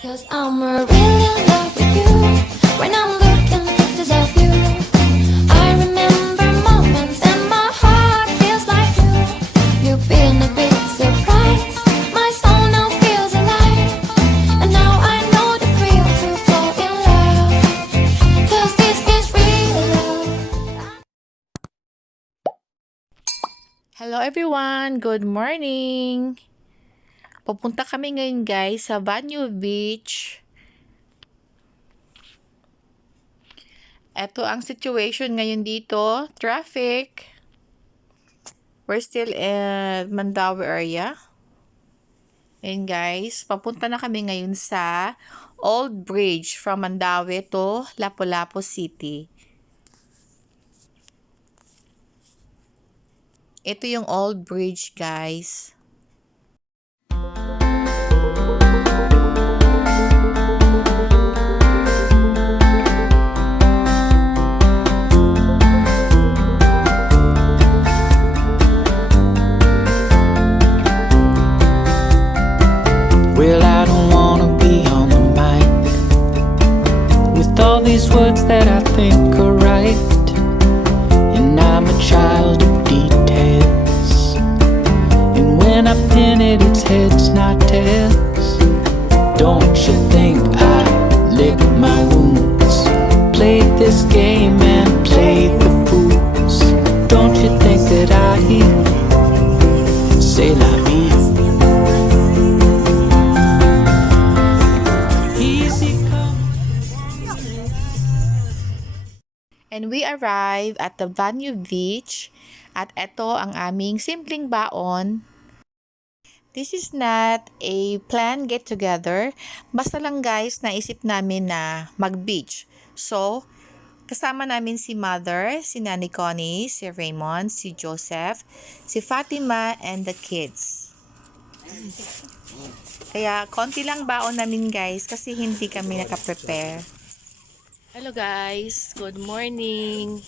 Cause I'm really in love with you. When I'm looking at pictures of you, I remember moments and my heart feels like you. You've been a big surprise. My soul now feels alive. And now I know the thrill to fall in love. Cause this is real love. Hello everyone! Good morning! Pupunta kami ngayon guys sa Banyo Beach. Ito ang situation ngayon dito. Traffic. We're still in Mandaue area. And guys, papunta na kami ngayon sa Old Bridge from Mandaue to Lapu-Lapu City. Ito yung Old Bridge guys. Well, I don't wanna be on the mic with all these words that I think are right. And I'm a child of details. And when I pin it, it's heads, not tails. Don't you think I lick my wounds? Played this game and played the fools. Don't you think that I say la vie? Easy come. And we arrive at the Banyo Beach. At ito ang aming simpleng baon. This is not a planned get-together. Basta lang guys, naisip namin na mag-beach. So, kasama namin si Mother, si Nanny Connie, si Raymond, si Joseph, si Fatima, and the kids. Kaya, konti lang baon namin guys kasi hindi kami nakaprepare. Hello guys, good morning.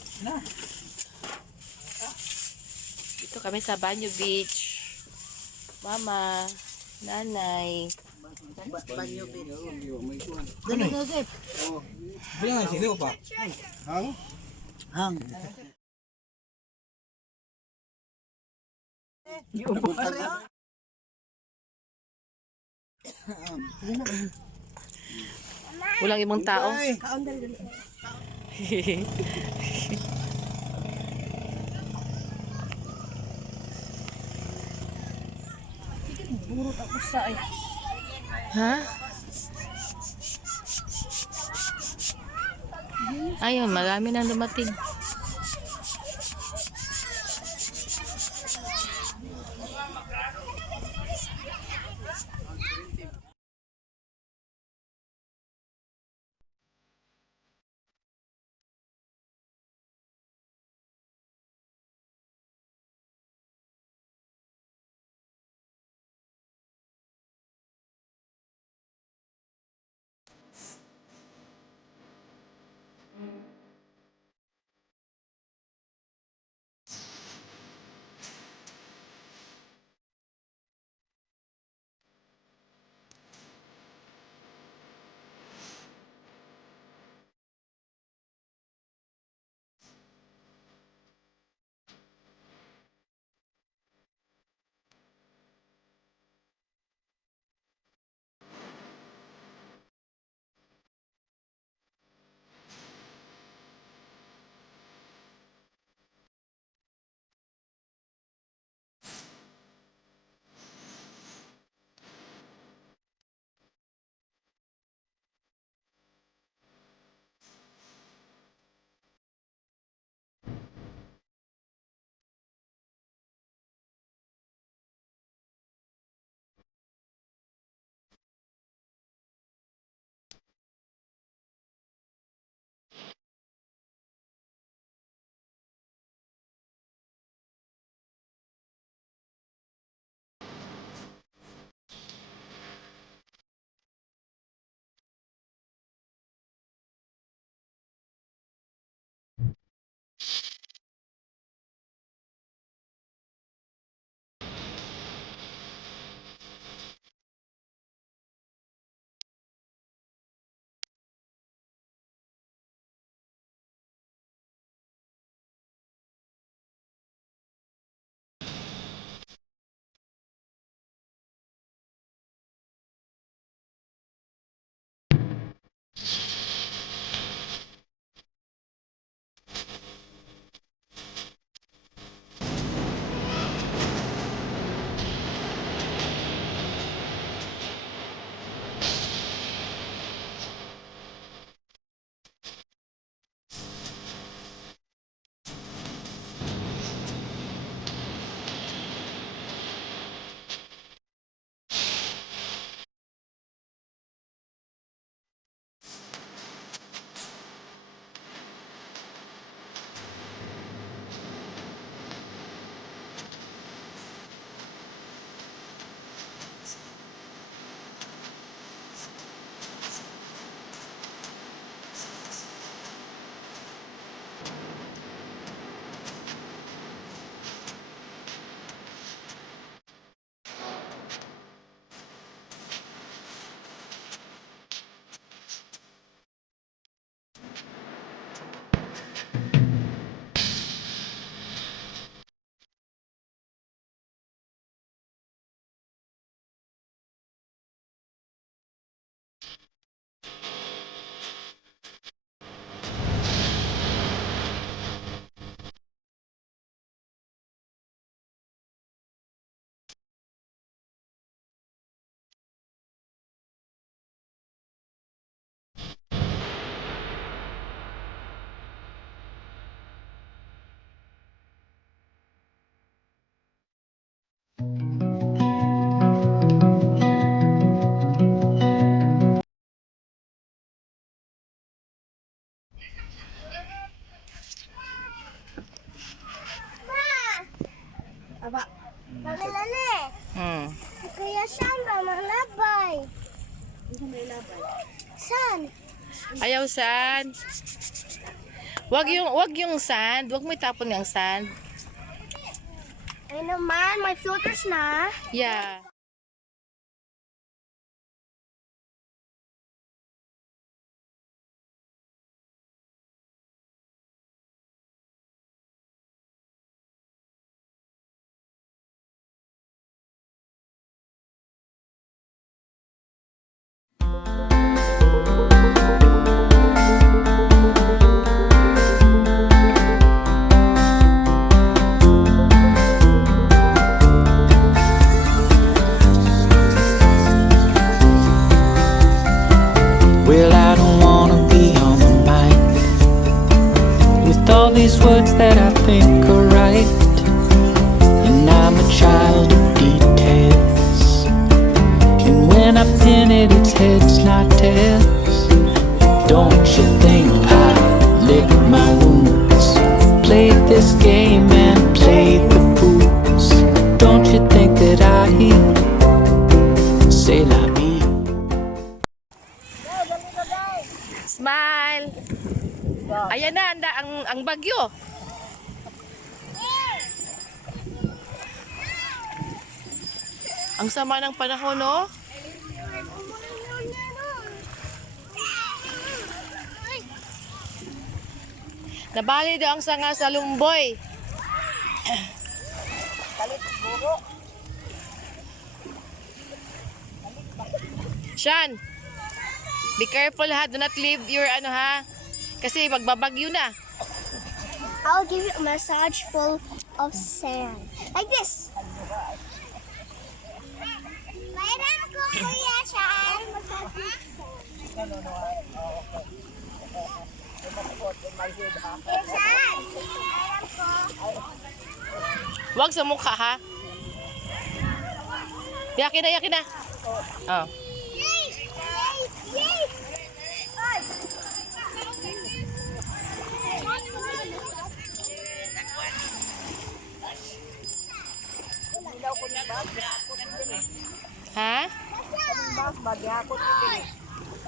Dito kami sa Banyo Beach. Mama, nanay. Walang ibang tao. Ha? Ayun, marami nang dumating. Aba. Lale. Hmm. Kaya saan ba malabay? Saan? Ayaw sand. Wag yung sand. Wag mo itapon ng sand. Ay naman, may filters na. Yeah. Well, I don't wanna be on the mic with all these words that I think are right. And I'm a child of details. And when I pin it, it's heads, not tails. Don't you think I lick my wounds? Played this game and played the fools. Don't you think that I say la vie? Smile. Ayan na, ang bagyo. Ang sama ng panahon, no? Nabali daw ang sanga sa lumboy. Sean, be careful ha. Do not leave your ano ha. Kasi magbabagyo na. I'll give you a massage full of sand. Like this. Mayroon ko kuya saan. Wag sa mukha ha. Yakin na, yakin na. Oh. Ha?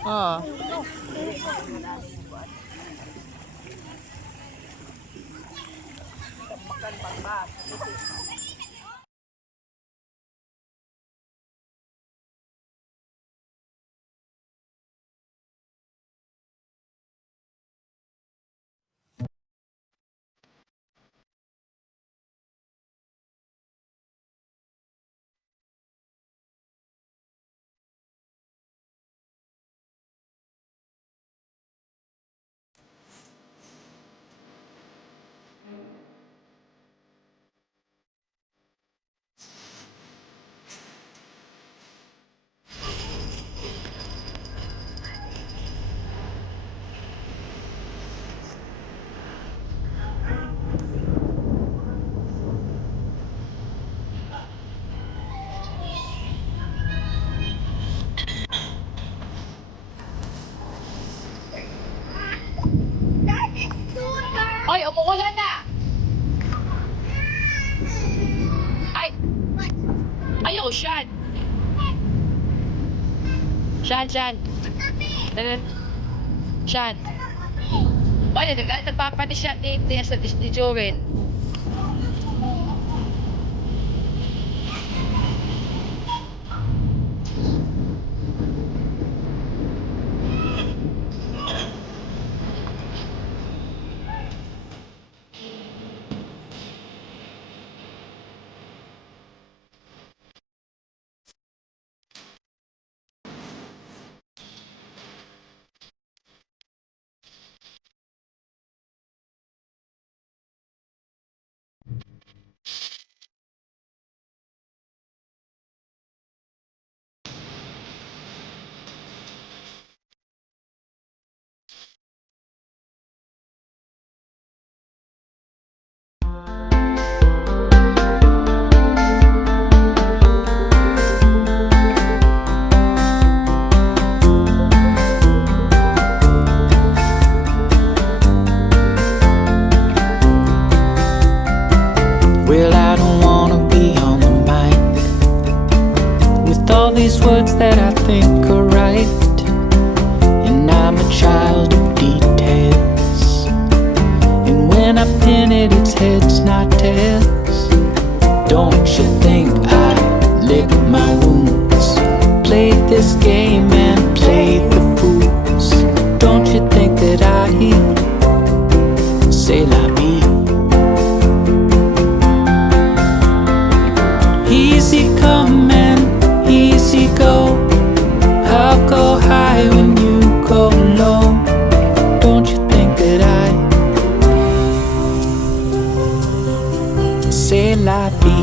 Oh. Hoy, umuulan na! Ay! Ayaw, Sean! Sean, Sean! Dali. Sean! Hoy, nagpapati siya ni Joel. words that I think are right, and I'm a child of details. And when I pin it, it's heads, not tails. Don't you think I lick my wounds? Played this game and played the fools. Don't you think that I say la vie? Easy come and easy go. I'll go high when you go low. Don't you think that I say la vie?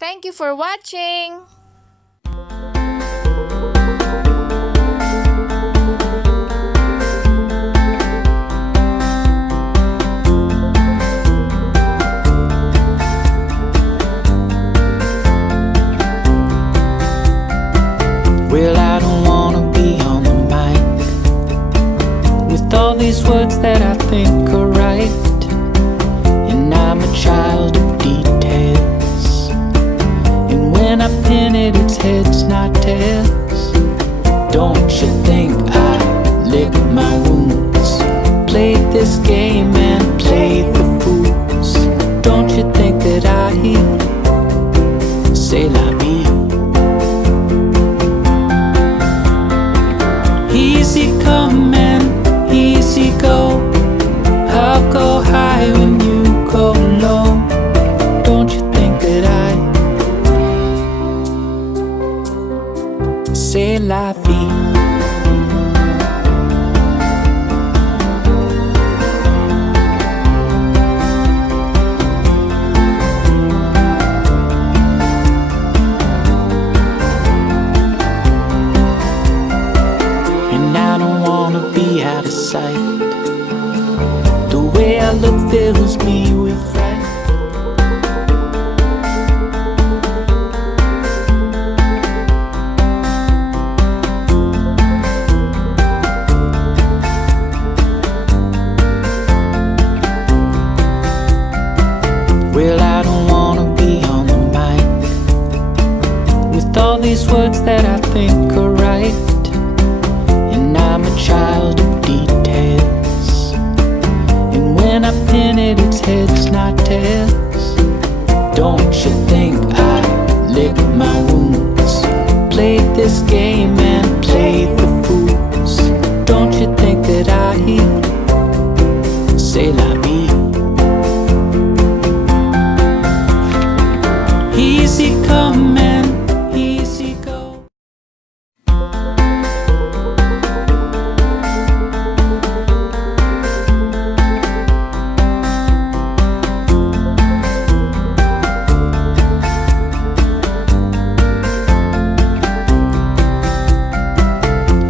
Thank you for watching! Well, I don't wanna be on the mic with all these words that I think are right, and I'm a child of details. And when I pin it, it's heads, not tails. Don't you think I lick my wounds? Played this game and played the fools. Don't you think that I say la vie? Easy come and easy go. I'll go high when you go low. Don't you think that I say la vie? Be out of sight. The way I look fills me with fright. Well, I don't wanna be on the mic with all these words that I think are right, and I'm a child of details. And when I pin it, it's heads, not tails. Don't you think I lick my wounds? Played this game and played the fools. Don't you think that I say la vie? Easy come and easy go.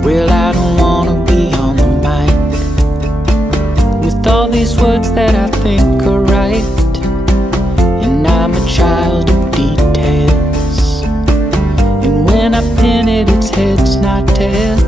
Well, I don't wanna be on the mic with all these words that I think are right, and I'm a child of details. And when I pin it, it's heads, not tails.